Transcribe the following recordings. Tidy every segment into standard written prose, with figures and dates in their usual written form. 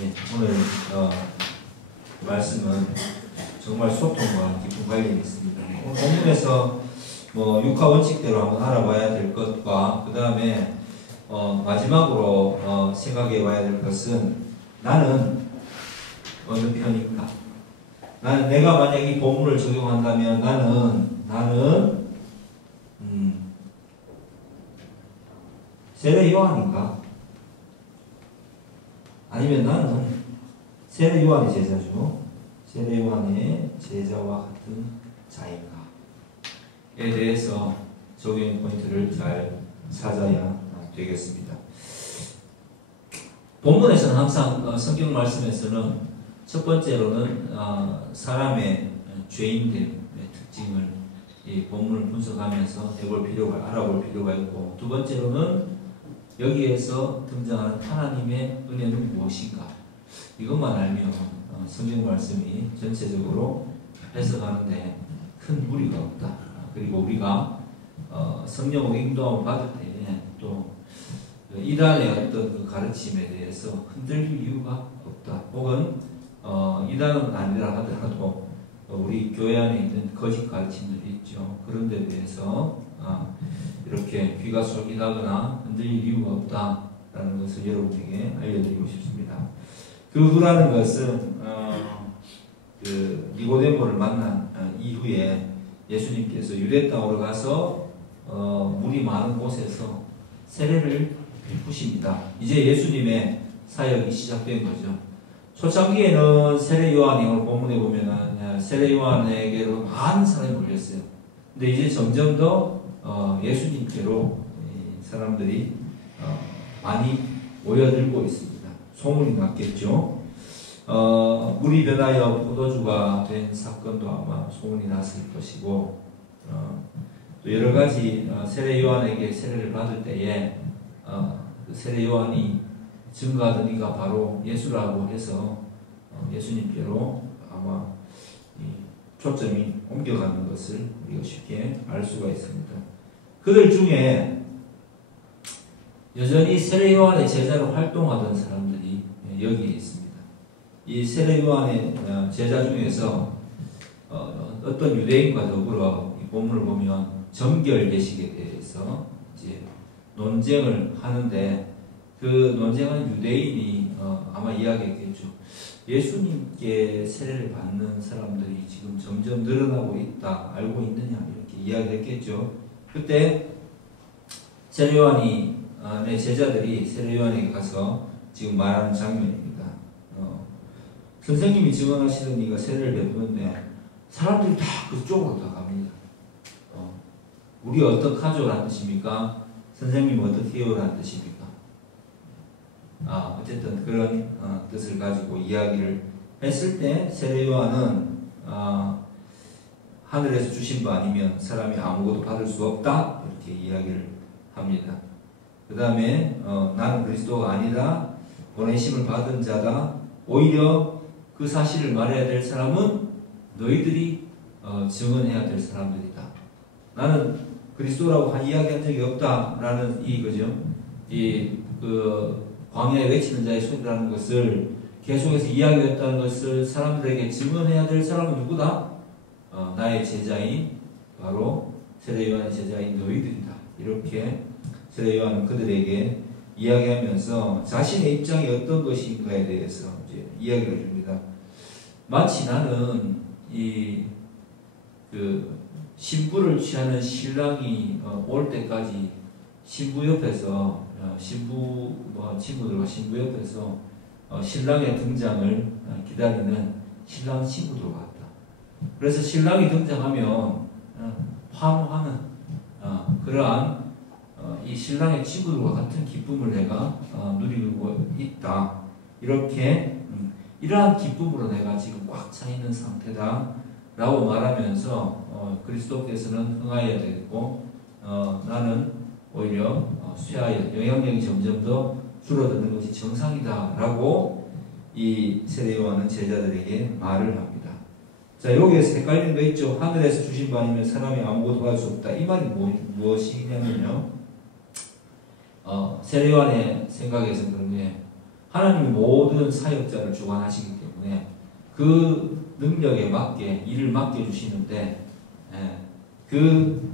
예, 오늘 말씀은 정말 소통과 깊은 관련이 있습니다. 오늘 본문에서 육하 원칙대로 한번 알아봐야 될 것과 그 다음에 마지막으로 생각해 봐야 될 것은 나는 어느 편인가? 나는 내가 만약 이 본문을 적용한다면 나는 세례 요한인가? 아니면 나는 세례 요한의 제자죠. 세례 요한의 제자와 같은 자인가? 에 대해서 적용 포인트를 잘 찾아야 되겠습니다. 본문에서는 항상 성경 말씀에서는 첫 번째로는 사람의 죄인됨의 특징을 이 본문을 분석하면서 알아볼 필요가 있고, 두 번째로는 여기에서 등장하는 하나님의 은혜는 무엇인가? 이것만 알면 성경 말씀이 전체적으로 해석하는데 큰 무리가 없다. 그리고 우리가 성령으로 인도함을 받을 때 또 이단의 어떤 그 가르침에 대해서 흔들릴 이유가 없다. 혹은 이단은 아니라 하더라도 우리 교회 안에 있는 거짓 가르침들이 있죠. 그런 데 대해서 이렇게 귀가 솔깃하거나 흔들릴 이유가 없다라는 것을 여러분에게 알려드리고 싶습니다. 그 후라는 것은 그 니고데모를 만난 이후에 예수님께서 유대 땅으로 가서 물이 많은 곳에서 세례를 베푸십니다. 이제 예수님의 사역이 시작된 거죠. 초창기에는 세례 요한이 오늘 본문에 보면은 세례 요한에게로 많은 사람이 몰렸어요. 근데 이제 점점 더 예수님께로 사람들이 많이 모여들고 있습니다. 소문이 났겠죠. 물이 변하여 포도주가 된 사건도 아마 소문이 났을 것이고, 또 여러 가지 세례 요한에게 세례를 받을 때에 그 세례 요한이 증거하던 이가 바로 예수라고 해서 예수님께로 아마 초점이 옮겨가는 것을 우리가 쉽게 알 수가 있습니다. 그들 중에 여전히 세례 요한의 제자로 활동하던 사람들이 여기에 있습니다. 이 세례 요한의 제자 중에서 어떤 유대인과 더불어 이 본문을 보면 정결 예식에 대해서 이제 논쟁을 하는데, 그 논쟁은 유대인이 아마 이야기했겠죠. 예수님께 세례를 받는 사람들이 지금 점점 늘어나고 있다, 알고 있느냐, 이렇게 이야기했겠죠. 그때 세례 요한이 제자들이 세례 요한에게 가서 지금 말하는 장면입니다. 선생님이 증언하시던 이가 세례를 베푸는데 사람들이 다 그쪽으로 다 갑니다. 우리 어떡하죠라는 뜻입니까? 선생님 어떻게 해요라는 뜻입니까? 어쨌든 그런 뜻을 가지고 이야기를 했을 때 세례 요한은 하늘에서 주신 바 아니면 사람이 아무것도 받을 수 없다, 이렇게 이야기를 합니다. 그 다음에 나는 그리스도가 아니다, 보내심을 받은 자다, 오히려 그 사실을 말해야 될 사람은 너희들이 증언해야 될 사람들이다. 나는 그리스도라고 이야기한 적이 없다라는 이거죠. 광야에 외치는 자의 소리라는 것을 계속해서 이야기했다는 것을 사람들에게 증언해야 될 사람은 누구다? 나의 제자인 바로 세례 요한의 제자인 너희들이다. 이렇게 세례 요한은 그들에게 이야기하면서 자신의 입장이 어떤 것인가에 대해서 이제 이야기를 해줍니다. 마치 나는 신부를 취하는 신랑이 올 때까지 신부 옆에서 친구들과 신부 옆에서 신랑의 등장을 기다리는 신랑 친구들 같다. 그래서 신랑이 등장하면 환호하는 그러한 이 신랑의 친구들과 같은 기쁨을 내가 누리고 있다. 이렇게 이러한 기쁨으로 내가 지금 꽉 차 있는 상태다 라고 말하면서 그리스도께서는 흥하여야 되겠고 나는 오히려 쇠하여 영향력이 점점 더 줄어드는 것이 정상이다 라고 이 세례 요한은 제자들에게 말을 합니다. 자, 여기에서 헷갈리는 거 있죠. 하늘에서 주신 바 아니면 사람이 아무것도 받을 수 없다. 이 말이 무엇이냐면요, 세례 요한의 생각에서는 그런데 하나님이 모든 사역자를 주관하시기 때문에 그 능력에 맞게 일을 맡겨주시는데, 그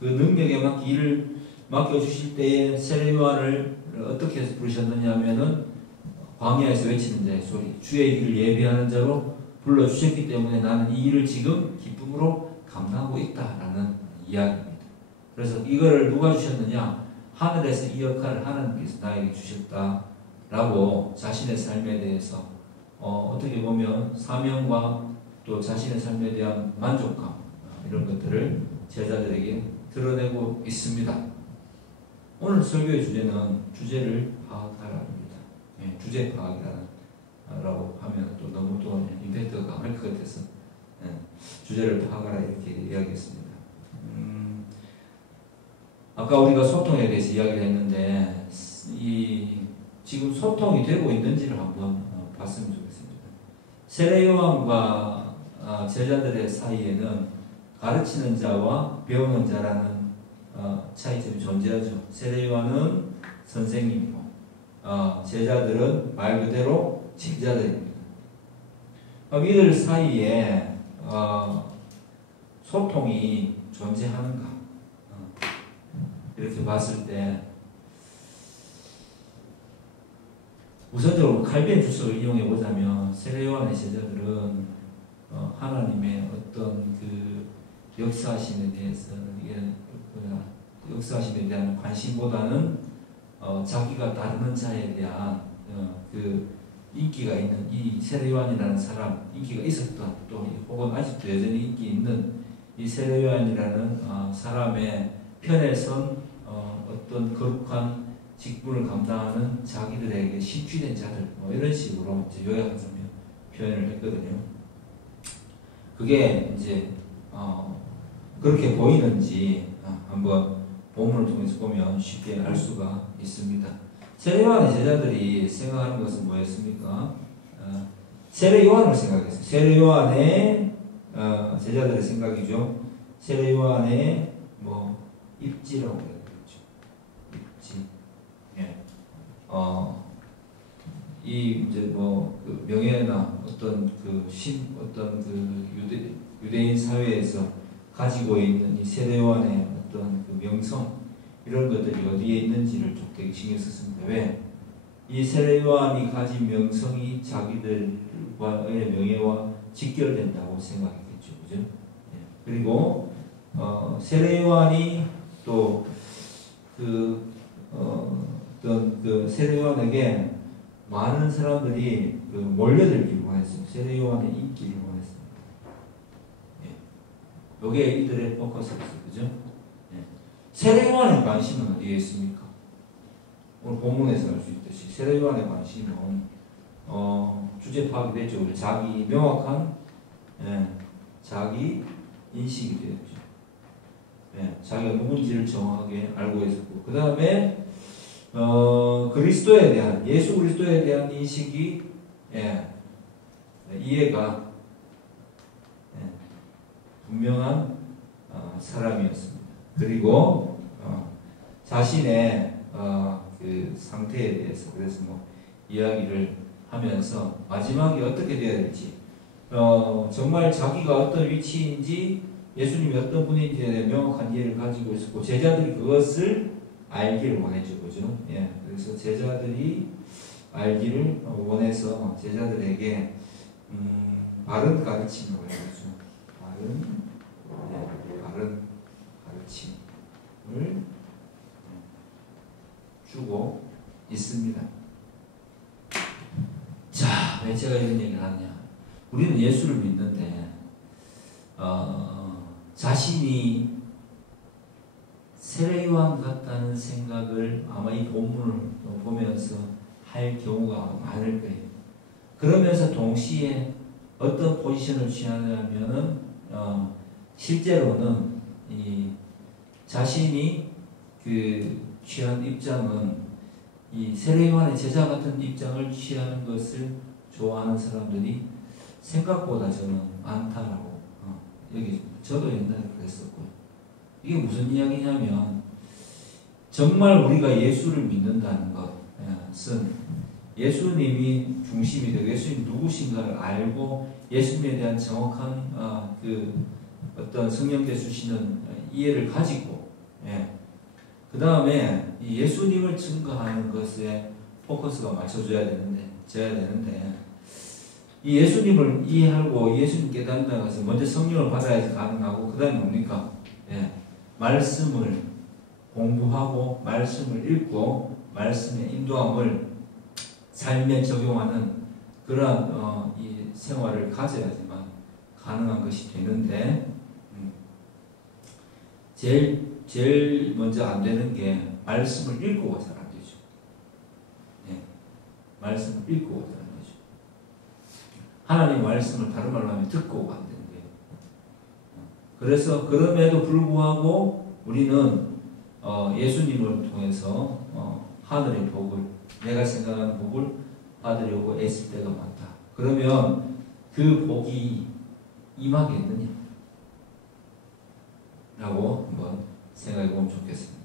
능력에 맞게 일을 맡겨주실 때에 세례요한을 어떻게 해서 부르셨느냐 하면은 광야에서 외치는 자의 소리, 주의 길을 예비하는 자로 불러주셨기 때문에 나는 이 일을 지금 기쁨으로 감당하고 있다라는 이야기입니다. 그래서 이거를 누가 주셨느냐? 하늘에서 이 역할을 하나님께서 나에게 주셨다라고 자신의 삶에 대해서 어떻게 보면 사명과 또 자신의 삶에 대한 만족감, 이런 것들을 제자들에게 드러내고 있습니다. 오늘 설교의 주제를 파악하라입니다. 주제 파악이라고 하면 또 너무 또 임팩트가 강할 것 같아서 주제를 파악하라 이렇게 이야기했습니다. 아까 우리가 소통에 대해서 이야기를 했는데 지금 소통이 되고 있는지를 한번 봤으면 좋겠습니다. 세례 요한과 제자들의 사이에는 가르치는 자와 배우는 자라는 차이점이 존재하죠. 세례 요한은 선생님이고 제자들은 말 그대로 제자들입니다. 이들 사이에 소통이 존재하는가? 이렇게 봤을 때 우선적으로 칼빈 주석을 이용해 보자면 세례 요한의 제자들은 하나님의 어떤 그 역사심에 대해서는 역사심에 대한 관심보다는 자기가 따르는 자에 대한 그 인기가 있는 이 세례 요한이라는 사람, 인기가 있었던 또 혹은 아직도 여전히 인기 있는 이 세례 요한이라는 사람의 편에 선 어떤 거룩한 직분을 감당하는 자기들에게 신취된 자들, 이런 식으로 이제 요약하자면 표현을 했거든요. 그게 이제 그렇게 보이는지 한번 본문을 통해서 보면 쉽게 알 수가 있습니다. 세례 요한의 제자들이 생각하는 것은 뭐였습니까? 세례 요한을 생각했어요. 세례 요한의 제자들의 생각이죠. 세례 요한의 입지라고 그랬죠. 입지. 예. 이 이제 그 명예나 어떤 유대인 사회에서 가지고 있는 이 세례 요한의 어떤 그 명성, 이런 것들이 어디에 있는지를 좀 되게 신경 썼습니다. 왜? 이 세례 요한이 가진 명성이 자기들과의 명예와 직결된다고 생각했겠죠. 그죠? 예. 그리고 세례 요한이 또 어떤 그 세례 요한에게 많은 사람들이 몰려들기를 원했어요. 세례 요한의 인기를 원했습니다. 예. 이게 이들의 포커스였어요. 그죠? 예. 세례 요한의 관심은 어디에 있습니까? 오늘 본문에서 알 수 있듯이 세례 요한의 관심은 주제 파악이 됐죠. 자기 명확한 자기 인식이 되었죠. 자기가 누군지를 정확하게 알고 있었고, 그 다음에 그리스도에 대한, 예수 그리스도에 대한 인식이 이해가 분명한 사람이었습니다. 그리고 자신의 그 상태에 대해서 그래서 이야기를 하면서 마지막에 어떻게 되어야 될지, 정말 자기가 어떤 위치인지 예수님이 어떤 분인지에 대한 명확한 이해를 가지고 있었고, 제자들이 그것을 알기를 원했죠. 그죠? 예. 그래서 제자들이 알기를 원해서 제자들에게 바른 가르침을 해주죠. 바른 가르침을 주고 있습니다. 자, 왜 제가 이런 얘기를 하냐? 우리는 예수를 믿는데 자신이 세례 요한 같다는 생각을 아마 이 본문을 보면서 할 경우가 많을 거예요. 그러면서 동시에 어떤 포지션을 취하냐면은 실제로는 이 자신이 그 취한 입장은 이 세례 요한의 제자 같은 입장을 취하는 것을 좋아하는 사람들이 생각보다 저는 많다라고 여기 저도 옛날에 그랬었고요. 이게 무슨 이야기냐면 정말 우리가 예수를 믿는다는 것은 예수님이 중심이 되고 예수님 누구신가를 알고 예수님에 대한 정확한 그 어떤 성령께 주시는 이해를 가지고, 예. 그 다음에 이 예수님을 증거하는 것에 포커스가 맞춰져야 되는데 이 예수님을 이해하고 예수님 깨닫는다고 해서 먼저 성령을 받아야지 가능하고, 그 다음에 뭡니까? 예. 말씀을 공부하고 말씀을 읽고 말씀의 인도함을 삶에 적용하는 그러한 이 생활을 가져야지만 가능한 것이 되는데, 제일 먼저 안 되는 게 말씀을 읽고가 잘 안 되죠. 예. 말씀을 읽고가 잘 안 되죠. 하나님 말씀을 다른 말로 하면 듣고가 안 되는 거예요. 그래서 그럼에도 불구하고 우리는 예수님을 통해서 하늘의 복을, 내가 생각하는 복을 받으려고 애쓸 때가 많다. 그러면 그 복이 임하겠느냐? 라고 한번 생각해 보면 좋겠습니다.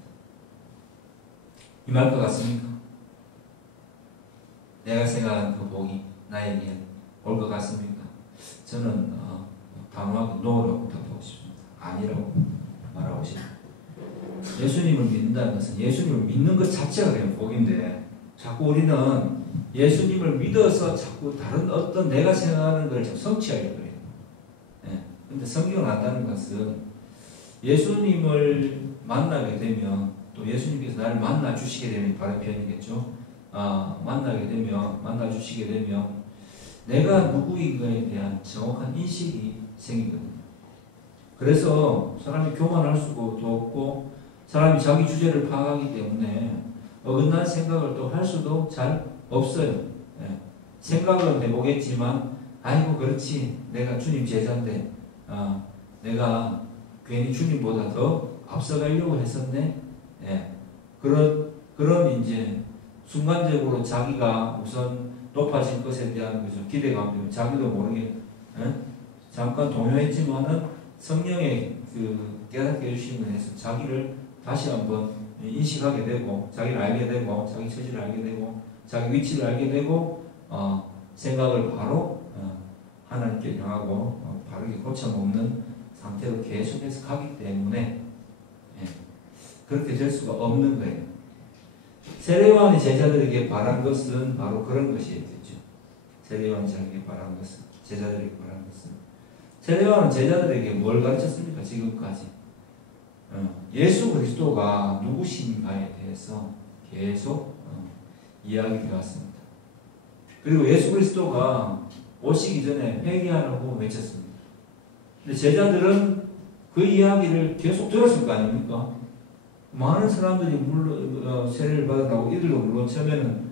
임할 것 같습니까? 내가 생각하는 그 복이 나에게 올 것 같습니까? 저는 단호하게 노라고 답하고 싶습니다. 아니라고 말하고 싶습니다. 예수님을 믿는다는 것은 예수님을 믿는 것 자체가 그냥 복인데, 자꾸 우리는 예수님을 믿어서 자꾸 다른 어떤 내가 생각하는 걸 성취하려고 해요. 근데 성경을 안다는 것은 예수님을 만나게 되면, 또 예수님께서 나를 만나 주시게 되면 바른 표현이겠죠. 만나 주시게 되면 내가 누구인가에 대한 정확한 인식이 생기거든요. 그래서 사람이 교만할 수도 없고, 사람이 자기 주제를 파악하기 때문에 어긋난 생각을 또 할 수도 잘 없어요. 예. 생각은 해보겠지만, 아이고 그렇지, 내가 주님 제자인데 내가 괜히 주님보다 더 앞서가려고 했었네. 예. 그런 이제 순간적으로 자기가 우선 높아진 것에 대한 그죠 기대감, 자기도 모르게 잠깐 동요했지만은 성령의 그 깨닫게 해주심을 해서 자기를 다시 한번 인식하게 되고, 자기를 알게 되고, 자기 처지를 알게 되고, 자기 위치를 알게 되고, 생각을 바로 하나님께 향하고 바르게 고쳐먹는 상태로 계속해서 가기 때문에 그렇게 될 수가 없는 거예요. 세례요한이 제자들에게 바란 것은 바로 그런 것이었죠. 세례요한이 자기에게 바란 것은, 제자들에게 바란 것은, 세례요한은 제자들에게 뭘 가르쳤습니까? 지금까지 예수 그리스도가 누구신가에 대해서 계속 이야기해 왔습니다. 그리고 예수 그리스도가 오시기 전에 회개하라고 외쳤습니다. 근데 제자들은 그 이야기를 계속 들었을 거 아닙니까? 많은 사람들이 세례를 받으라고, 이들도 물론 처음에는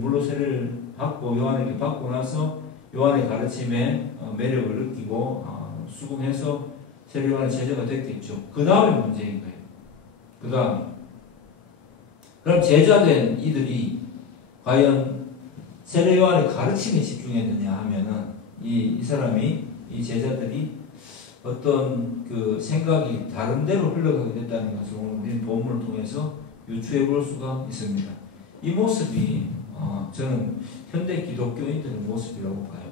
물로 세례를 받고 요한에게 받고 나서 요한의 가르침에 매력을 느끼고 수긍해서 세례요한의 제자가 됐겠죠. 그 다음에 문제인 거예요. 그 다음에 그럼 제자된 이들이 과연 세례요한의 가르침에 집중했느냐 하면은 이 사람이, 이 제자들이 어떤 그 생각이 다른 데로 흘러가게 됐다는 것을 오늘 우리는 본문을 통해서 유추해 볼 수가 있습니다. 이 모습이 저는 현대 기독교인들의 모습이라고 봐요.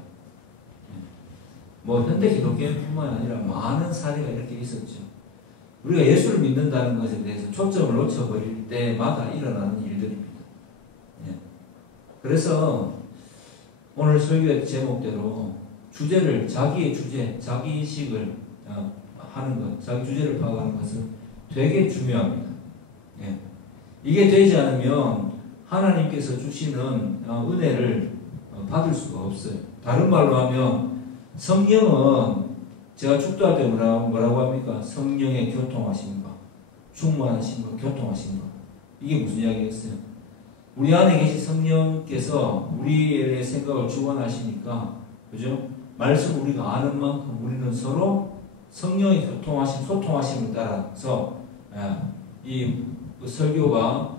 뭐 현대 기독교인뿐만 아니라 많은 사례가 이렇게 있었죠. 우리가 예수를 믿는다는 것에 대해서 초점을 놓쳐버릴 때마다 일어나는 일들입니다. 그래서 오늘 설교의 제목대로 주제를, 자기의 주제, 자기 인식을 하는 것, 자기 주제를 파악하는 것은 되게 중요합니다. 이게 되지 않으면 하나님께서 주시는 은혜를 받을 수가 없어요. 다른 말로 하면 성령은, 제가 축도할 때 뭐라고 합니까? 성령의 교통하심과 충만하심과 교통하심과, 이게 무슨 이야기겠어요? 우리 안에 계신 성령께서 우리의 생각을 주관하시니까, 그죠? 말씀 우리가 아는 만큼 우리는 서로 성령의 교통하심, 소통하심을 따라서 이 설교가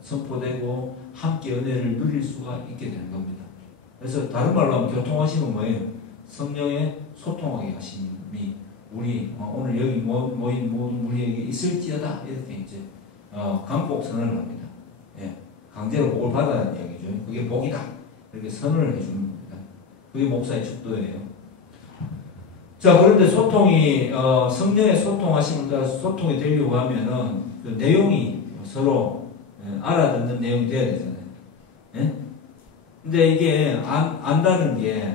선포되고 함께 은혜를 누릴 수가 있게 되는 겁니다. 그래서 다른 말로 하면 교통하심은 뭐예요? 성령의 소통하게 하심이 우리 오늘 여기 모인 모든 우리에게 있을지어다, 이렇게 이제 강복 선언을 합니다. 강제로 복을 받아라는 이야기죠. 그게 복이다. 이렇게 선언을 해주는 겁니다. 그게 목사의 축도예요. 자, 그런데 소통이 성령의 소통하심을 따라서 소통이 되려고 하면은 그 내용이 서로 알아듣는 내용이 돼야 되잖아요. 예? 근데 이게 안다는 게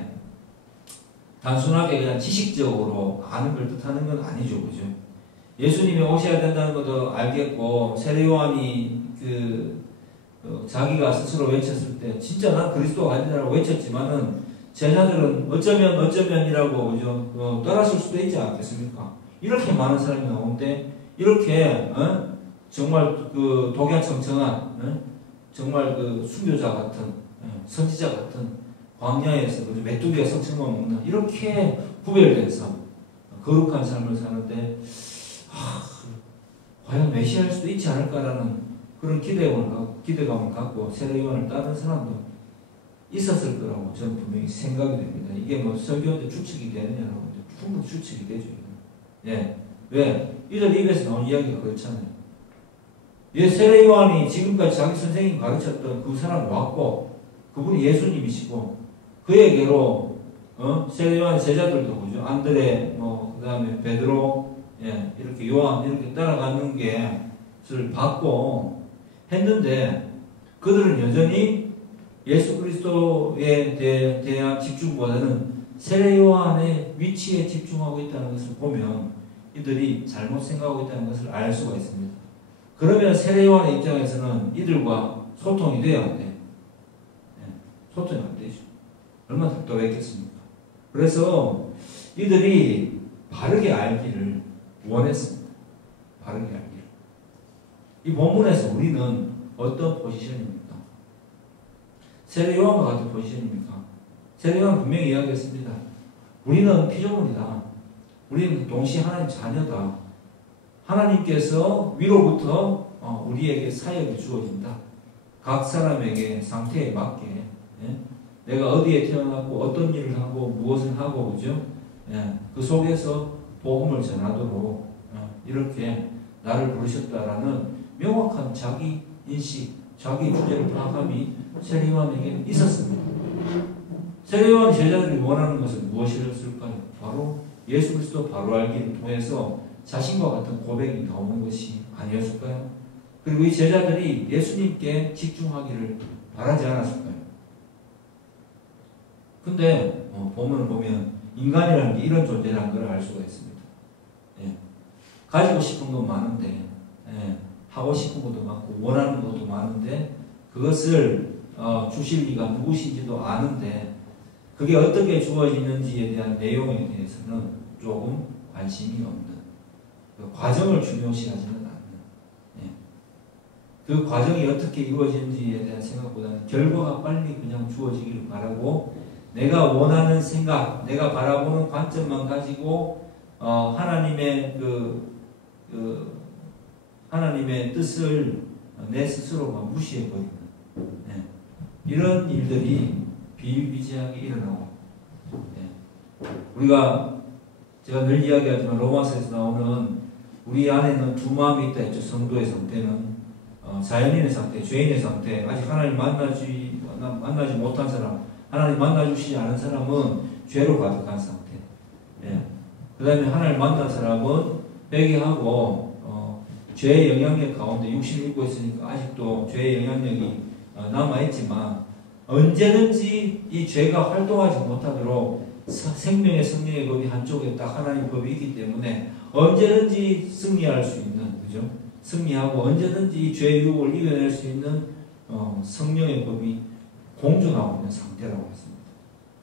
단순하게 그냥 지식적으로 아는 걸 뜻하는 건 아니죠, 그죠? 예수님이 오셔야 된다는 것도 알겠고 세례 요한이 자기가 스스로 외쳤을 때 진짜 난 그리스도가 아니라고 외쳤지만은 제자들은 어쩌면이라고 그죠? 떠났을 수도 있지 않겠습니까? 이렇게 많은 사람이 나오는데 이렇게 정말 그 독야청청한 정말 그 순교자 같은 선지자 같은 광야에서 메뚜기가 석청만 먹는 이렇게 구별돼서 거룩한 삶을 사는데 과연 메시아일 수도 있지 않을까라는 그런 기대감을 갖고 세례 요한을 따른 사람도 있었을 거라고 저는 분명히 생각이 됩니다. 이게 뭐 설교한테 추측이 되느냐라고 충분히 추측이 되죠. 예. 왜? 이들 입에서 나온 이야기가 그렇잖아요. 세례 요한이 지금까지 자기 선생님이 가르쳤던 그 사람이 왔고 그분이 예수님이시고 그에게로 세례 요한 제자들도 그죠? 안드레 그다음에 베드로 이렇게 요한 이렇게 따라가는 것을 받고 했는데 그들은 여전히 예수 그리스도에 대한 집중보다는 세례 요한의 위치에 집중하고 있다는 것을 보면 이들이 잘못 생각하고 있다는 것을 알 수가 있습니다. 그러면 세례 요한의 입장에서는 이들과 소통이 돼야 안 돼요. 소통이 안 되죠. 얼마나 답답했겠습니까? 그래서 이들이 바르게 알기를 원했습니다. 바르게 알기를. 이 본문에서 우리는 어떤 포지션입니까? 세례 요한과 같은 포지션입니까? 세례 요한은 분명히 이야기했습니다. 우리는 피조물이다. 우리는 동시에 하나님 자녀다. 하나님께서 위로부터 우리에게 사역이 주어진다. 각 사람에게 상태에 맞게 내가 어디에 태어났고 어떤 일을 하고 무엇을 하고 그죠? 그 속에서 복음을 전하도록 이렇게 나를 부르셨다라는 명확한 자기 인식, 자기 주제를 파악함이 세례 요한에게 있었습니다. 세례 요한 제자들이 원하는 것은 무엇이었을까요? 바로 예수 그리스도 바로 알기를 통해서 자신과 같은 고백이 나오는 것이 아니었을까요? 그리고 이 제자들이 예수님께 집중하기를 바라지 않았을까요? 근데 본문을 보면 인간이라는 게 이런 존재라는 걸 알 수가 있습니다. 가지고 싶은 건 많은데 하고 싶은 것도 많고 원하는 것도 많은데 그것을 주실 이가 누구신지도 아는데 그게 어떻게 주어지는지에 대한 내용에 대해서는 조금 관심이 없는 그 과정을 중요시하지는 않는 그 과정이 어떻게 이루어지는지에 대한 생각보다는 결과가 빨리 그냥 주어지기를 바라고 내가 원하는 생각, 내가 바라보는 관점만 가지고 하나님의 하나님의 뜻을 내 스스로가 무시해버리는 이런 일들이 비일비재하게 일어나고 우리가 제가 늘 이야기하지만 로마서에서 나오는 우리 안에는 두 마음이 있다 했죠. 성도의 상태는 자연인의 상태, 죄인의 상태, 아직 하나님 만나지 못한 사람, 하나님 만나주시지 않은 사람은 죄로 가득한 상태. 그 다음에 하나님 만난 사람은 회개하고 죄의 영향력 가운데 육신을 입고 있으니까 아직도 죄의 영향력이 남아있지만 언제든지 이 죄가 활동하지 못하도록 생명의 성령의 법이 한쪽에 딱 하나님의 법이 있기 때문에 언제든지 승리할 수 있는, 그죠? 승리하고 언제든지 이 죄의 유혹을 이겨낼 수 있는 성령의 법이 공존하고 있는 상태라고 했습니다.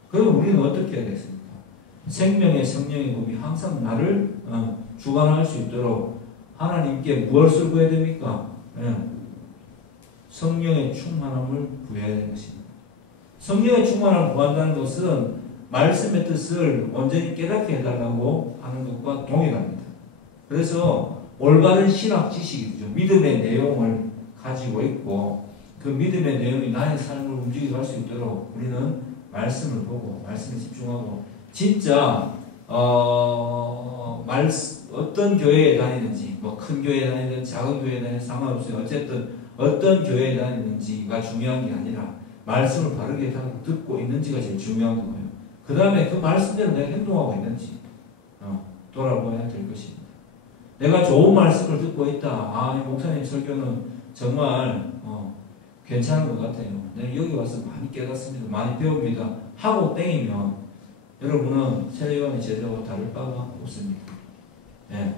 그럼 우리는 어떻게 해야겠습니까? 생명의 성령의 법이 항상 나를 주관할 수 있도록 하나님께 무엇을 구해야 됩니까? 성령의 충만함을 구해야 되는 것입니다. 성령의 충만함을 구한다는 것은 말씀의 뜻을 온전히 깨닫게 해달라고 하는 것과 동일합니다. 그래서 올바른 신학 지식이죠. 믿음의 내용을 가지고 있고 그 믿음의 내용이 나의 삶을 움직이게 할 수 있도록 우리는 말씀을 보고 말씀에 집중하고 진짜 어떤 교회에 다니는지 뭐 큰 교회에 다니든 작은 교회에 다니든 상관없어요. 어쨌든 어떤 교회에 다니는지가 중요한 게 아니라 말씀을 바르게 듣고 있는지가 제일 중요한 거예요. 그 다음에 그 말씀대로 내가 행동하고 있는지 돌아봐야 될 것입니다. 내가 좋은 말씀을 듣고 있다. 아, 목사님 설교는 정말 괜찮은 것 같아요. 내가 여기 와서 많이 깨닫습니다. 많이 배웁니다. 하고 땡이면 여러분은 세례요한의 제자와 다를 바가 없습니다. 예.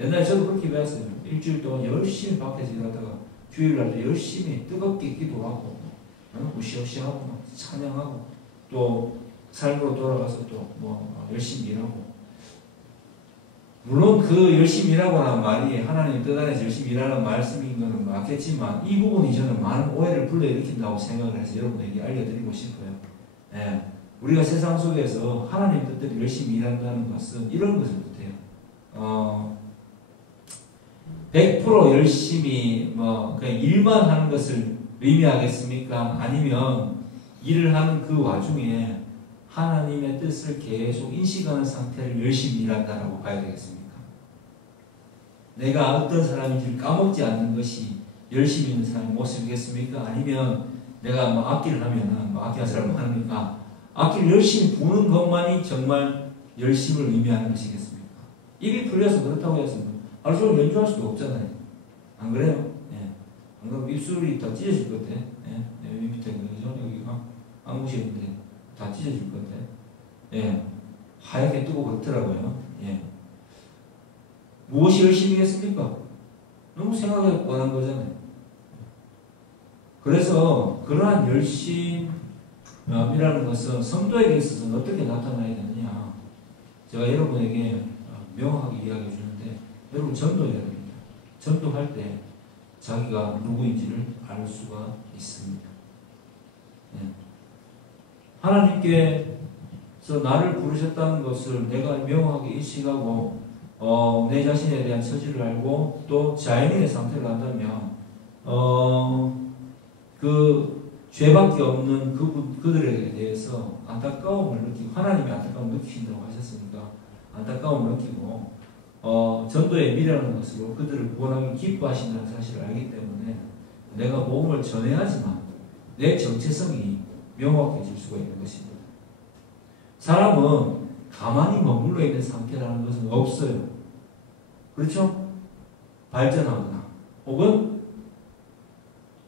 옛날에 저도 그렇게 배웠어요. 일주일 동안 열심히 밖에서 일하다가 주일날도 열심히 뜨겁게 기도하고 으쌰으쌰하고 찬양하고 또 삶으로 돌아가서 또 열심히 일하고, 물론 그 열심히 일하고라는 말이 하나님 뜻 안에서 열심히 일하는 말씀인 것은 맞겠지만 이 부분이 저는 많은 오해를 불러일으킨다고 생각을 해서 여러분에게 알려드리고 싶어요. 예. 우리가 세상 속에서 하나님 뜻대로 열심히 일한다는 것은 이런 것을 못해요. 100% 열심히 그냥 일만 하는 것을 의미하겠습니까? 아니면 일을 하는 그 와중에 하나님의 뜻을 계속 인식하는 상태를 열심히 일한다라고 봐야 되겠습니까? 내가 어떤 사람인지를 까먹지 않는 것이 열심히 있는 사람의 모습이겠습니까? 아니면 내가 악기를 하면은 악기한 사람은 하니까 악기를 열심히 부는 것만이 정말 열심을 의미하는 것이겠습니까? 입이 풀려서 그렇다고 해서 하루 종일 연주할 수도 없잖아요. 안 그래요? 예. 안 그러면 입술이 다 찢어질 것 같아. 예. 여기 밑에 그죠? 여기가 안구시인데 다 찢어질 것 같아. 예. 하얗게 뜨고 그렇더라고요. 예. 무엇이 열심이겠습니까? 너무 생각이 뻔한 거잖아요. 그래서 그러한 열심이라는 것은 성도에게 있어서는 어떻게 나타나야 되느냐. 제가 여러분에게 명확하게 이야기해 주는데, 여러분 전도해야 됩니다. 전도할 때 자기가 누구인지를 알 수가 있습니다. 네. 하나님께서 나를 부르셨다는 것을 내가 명확하게 인식하고 내 자신에 대한 처지를 알고 또 자연인의 상태를 안다면 그 죄밖에 없는 그들에 대해서 안타까움을 느끼고, 하나님이 안타까움을 느끼신다고 하셨으니까 안타까움을 느끼고 전도의 미래라는 것으로 그들을 구원하기 기뻐하신다는 사실을 알기 때문에 내가 복음을 전해야지만 내 정체성이 명확해질 수가 있는 것입니다. 사람은 가만히 머물러 있는 상태라는 것은 없어요. 그렇죠? 발전하거나 혹은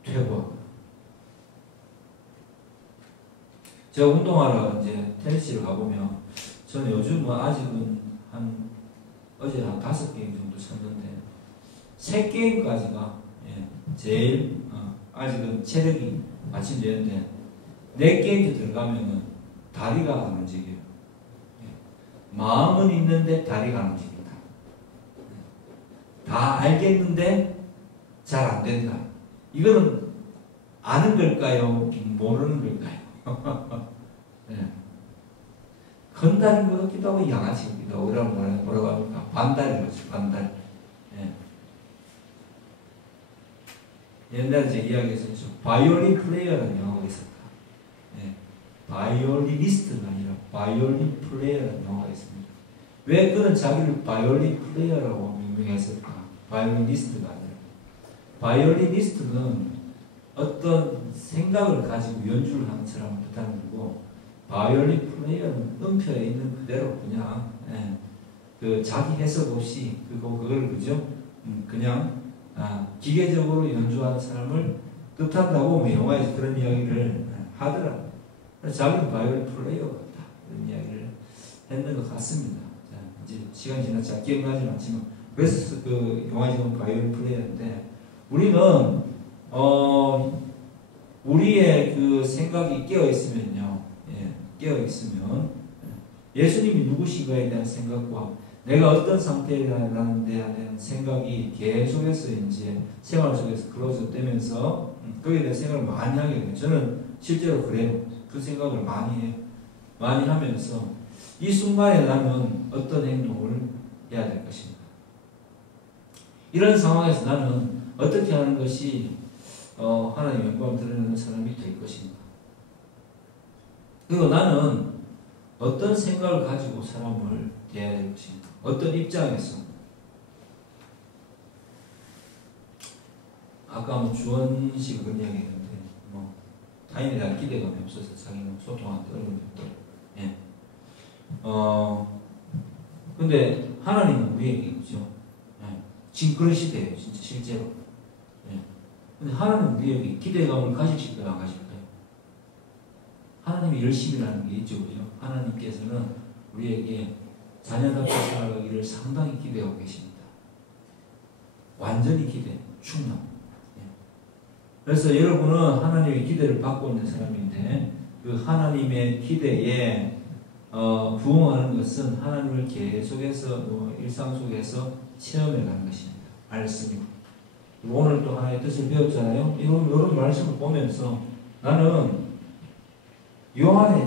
퇴보하거나. 제가 운동하러 이제 테니스를 가보면 저는 요즘은 아직은 어제 한 5게임 정도 쳤는데 3게임까지가 제일 아직은 체력이 받침되는데 4게임째 들어가면은 다리가 안 움직여요. 마음은 있는데 다리가 안 움직인다. 다 알겠는데 잘 안 된다. 이거는 아는 걸까요? 모르는 걸까요? 네. 큰 다리인 것 같기도 하고 양아치 같기도 하고 뭐라고 합니까? 반달이죠. 반달. 네. 옛날에 제 이야기에서 바이올린 플레이어라는 영화가 있었다. 네. 바이올리니스트가 아니라 바이올린 플레이어라는 영화가 있습니다. 왜 그는 자기를 바이올린 플레이어라고 명명했을까? 바이올리니스트가 아니라. 바이올리니스트는 어떤 생각을 가지고 연주를 하는 사람을 뜻하는 거고, 바이올린 플레이어는 음표에 있는 그대로 그냥 그 자기 해석 없이 그걸 그죠? 그냥 기계적으로 연주하는 사람을 뜻한다고 영화에서 그런 이야기를 하더라고요. 그래서 자기는 바이올린 플레이어 같다 이런 이야기를 했는 것 같습니다. 자, 이제 시간 지나서 기억나지 않지만 그래서 그 영화 제목 바이올린 플레이어인데, 우리는 우리의 그 생각이 깨어 있으면요, 깨어 있으면 예수님이 누구신가에 대한 생각과 내가 어떤 상태라는 데 대한 생각이 계속해서 이제 생활 속에서 그려져되면서 거기에 대한 생각을 많이 하게 돼요. 저는 실제로 그래요. 그 생각을 많이 해요. 많이 하면서 이 순간에 나는 어떤 행동을 해야 될 것인가. 이런 상황에서 나는 어떻게 하는 것이 하나님의 영광을 드러내는 사람이 될 것인가. 그리고 나는 어떤 생각을 가지고 사람을 대해야 될 것인가. 어떤 입장에서. 아까 뭐 주원 씨가 그런 이야기 했는데, 뭐, 타인에 대한 기대감이 없어서 자기는 소통하는데 어려움이 없다. 예. 근데 하나님은 우리에게, 그죠? 예. 지금 그런 시대예요, 진짜 실제로. 예. 근데 하나님은 우리에게 기대감을 가지실 거야, 안 가질 거야? 하나님이 열심이라는 게 있죠, 그죠? 하나님께서는 우리에게 자녀답게 살아가기를 상당히 기대하고 계십니다. 완전히 기대, 충남. 그래서 여러분은 하나님의 기대를 받고 있는 사람인데, 그 하나님의 기대에 부응하는 것은 하나님을 계속해서 일상 속에서 체험해 가는 것입니다. 말씀이. 오늘 또 하나의 뜻을 배웠잖아요. 이런 말씀을 보면서 나는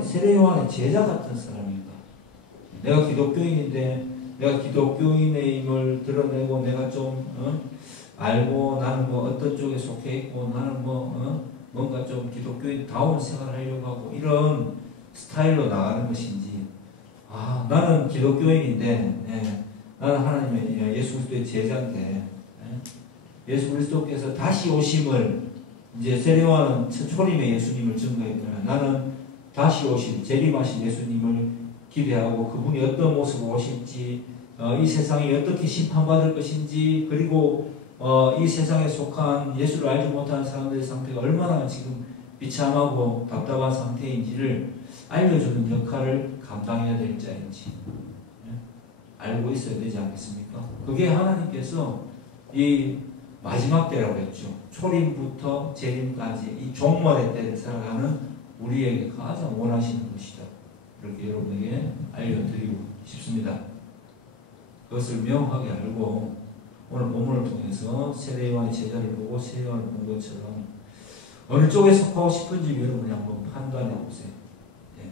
세례 요한의 제자 같은 사람입니다. 내가 기독교인인데 내가 기독교인의 힘을 드러내고 내가 좀 알고 나는 뭐 어떤 쪽에 속해 있고 나는 뭔가 좀 기독교인다운 생활을 하려고 하고 이런 스타일로 나가는 것인지, 나는 기독교인인데 나는 하나님의 예수 그리스도의 제자인데 예수 그리스도께서 다시 오심을 이제 세례요한은 초림의 예수님을 증거했잖아요. 나는 다시 오실 재림하신 예수님을 기대하고 그분이 어떤 모습으로 오실지, 이 세상이 어떻게 심판받을 것인지, 그리고 이 세상에 속한 예수를 알지 못하는 사람들의 상태가 얼마나 지금 비참하고 답답한 상태인지를 알려주는 역할을 감당해야 될 자인지 알고 있어야 되지 않겠습니까? 그게 하나님께서 이 마지막 때라고 했죠. 초림부터 재림까지 이 종말의 때를 살아가는 우리에게 가장 원하시는 것이다. 이렇게 여러분에게 알려드리고 싶습니다. 그것을 명확하게 알고 오늘 본문을 통해서 세례요한의 제자를 보고 세례요한을 본 것처럼 어느 쪽에 속하고 싶은지 여러분이 한번 판단해 보세요. 예.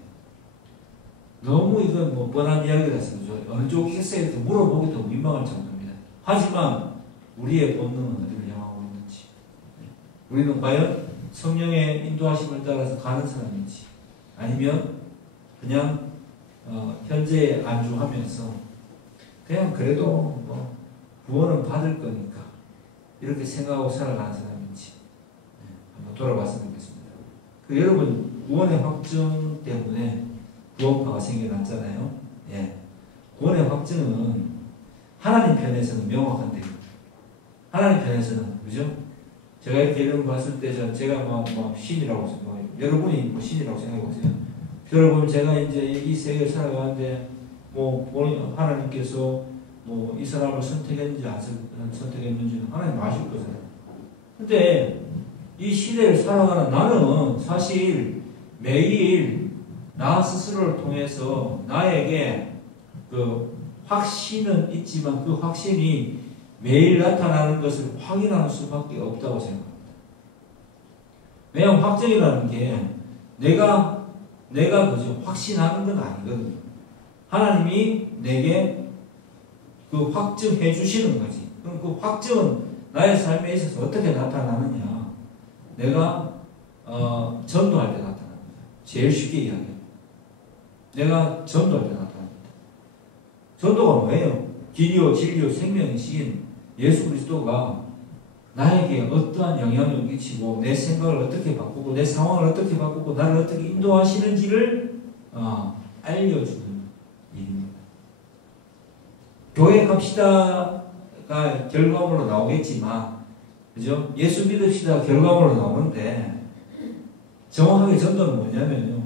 너무 이건 뭐 뻔한 이야기라서 어느 쪽이겠어요? 이렇게 물어보기도 민망할 정도입니다. 하지만 우리의 본능은 어디를 향하고 있는지, 우리는 과연 성령의 인도하심을 따라서 가는 사람인지, 아니면 그냥 현재에 안주하면서 그냥 그래도 구원은 받을 거니까 이렇게 생각하고 살아가는 사람인지 한번 돌아봤으면 좋겠습니다. 여러분 구원의 확증 때문에 구원파가 생겨났잖아요. 예. 구원의 확증은 하나님 편에서는 명확한데요. 하나님 편에서는, 그죠? 제가 이렇게 이런 거 봤을 때 제가 신이라고 생각해요. 여러분이 신이라고 생각해보세요. 여러분 제가 이제 이 세계를 살아가는데 하나님께서 이 사람을 선택했는지 안 선택했는지는 하나님 아실 거잖아요. 근데 이 시대를 살아가는 나는 사실 매일 나 스스로를 통해서 나에게 그 확신은 있지만 그 확신이 매일 나타나는 것을 확인하는 수밖에 없다고 생각합니다. 왜냐하면 확정이라는 게 내가 그저 확신하는 건 아니거든요. 하나님이 내게 그 확증해 주시는 거지. 그럼 그 확증은 나의 삶에 있어서 어떻게 나타나느냐? 내가 전도할 때 나타납니다. 제일 쉽게 이야기합니다. 내가 전도할 때 나타납니다. 전도가 뭐예요? 길이요 진리요 생명이신 예수 그리스도가 나에게 어떠한 영향을 미치고 내 생각을 어떻게 바꾸고 내 상황을 어떻게 바꾸고 나를 어떻게 인도하시는지를 알려주는 일입니다. 교회 갑시다가 결과물로 나오겠지만, 그죠? 예수 믿읍시다 결과물로 나오는데 정확하게 전도는 뭐냐면요,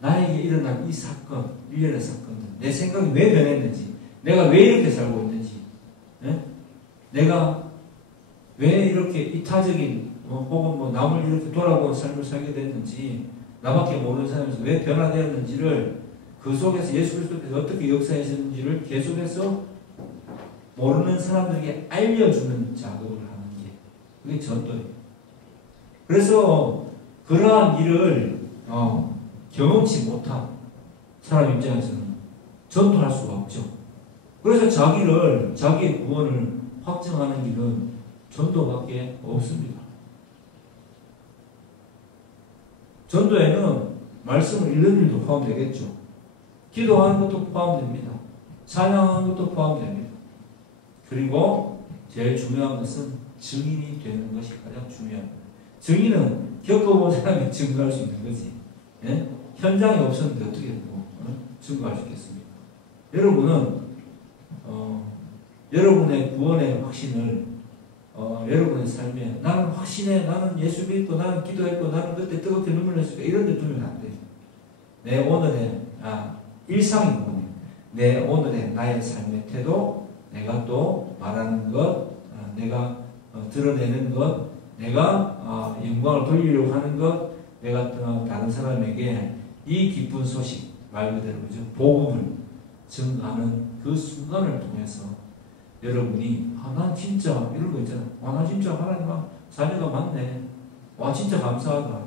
나에게 일어난 이 사건, 일련의 사건들, 내 생각이 왜 변했는지, 내가 왜 이렇게 살고 있는지, 내가 왜 이렇게 이타적인 혹은 남을 이렇게 돌아보는 삶을 살게 됐는지, 나밖에 모르는 사람에서 왜 변화되었는지를 그 속에서 예수 그리스도께서 어떻게 역사하셨는지를 계속해서 모르는 사람들에게 알려주는 작업을 하는 게 그게 전도예요. 그래서 그러한 일을 경험치 못한 사람 입장에서는 전도할 수가 없죠. 그래서 자기의 구원을 확증하는 길은 전도밖에 없습니다. 전도에는 말씀을 읽는 일도 포함되겠죠. 기도하는 것도 포함됩니다. 찬양하는 것도 포함됩니다. 그리고 제일 중요한 것은 증인이 되는 것이 가장 중요합니다. 증인은 겪어본 사람이 증거할 수 있는 거지. 예? 현장에 없었는데 어떻게 증거할 수 있겠습니까? 여러분은 여러분의 구원의 확신을 여러분의 삶에 나는 확신해, 나는 예수 믿고, 나는 기도했고, 나는 그때 뜨겁게 눈물 냈을까, 이런 데 두면 안 돼요. 내 오늘의 일상이군요. 내 오늘의 나의 삶의 태도, 내가 또 말하는 것, 내가 드러내는 것, 내가 영광을 돌리려고 하는 것, 내가 다른 사람에게 이 기쁜 소식, 말 그대로 그죠? 복음을 증가하는 그 순간을 통해서 여러분이 난 진짜 이런 거 있잖아. 나 진짜 하나님 자녀가 많네. 와 진짜 감사하다.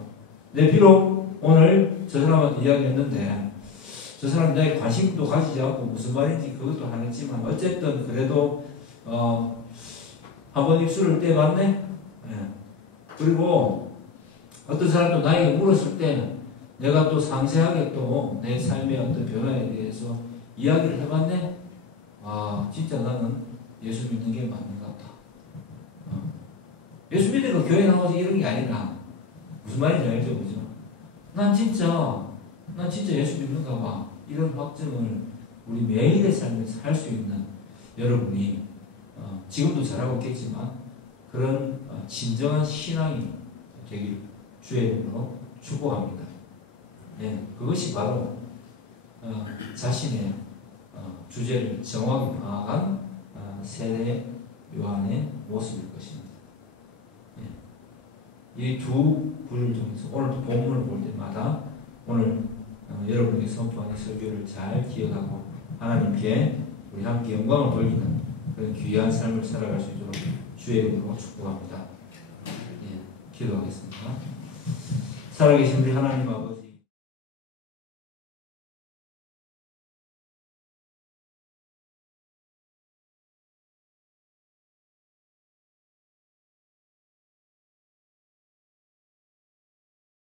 내 비록 오늘 저 사람한테 이야기했는데 저 사람 나에 관심도 가지지 않고 무슨 말인지 그것도 안 했지만 어쨌든 그래도 한번 입술을 떼봤네. 예. 그리고 어떤 사람도 나에게 물었을 때 내가 또 상세하게 또 내 삶의 어떤 변화에 대해서 이야기를 해봤네. 진짜 나는 예수 믿는 게 맞는 것 같다. 예수 믿는 거 교회 나와서 이런 게 아니라 무슨 말인지 알죠, 그죠? 난 진짜 예수 믿는가 봐. 이런 확증을 우리 매일의 삶에서 할 수 있는 여러분이 지금도 잘하고 있겠지만 그런 진정한 신앙이 되길 주의 이름으로 축복합니다. 네, 그것이 바로 자신의 주제를 정확히 파악한 세례 요한의 모습일 것입니다. 이 두 분을 통해서 오늘도 본문을 볼 때마다 오늘 여러분에게 선포한 이 설교를 잘 기억하고 하나님께 우리 함께 영광을 돌리는 그런 귀한 삶을 살아갈 수 있도록 주의 이름으로 축복합니다. 기도하겠습니다. 살아계신 우리 하나님 아버지,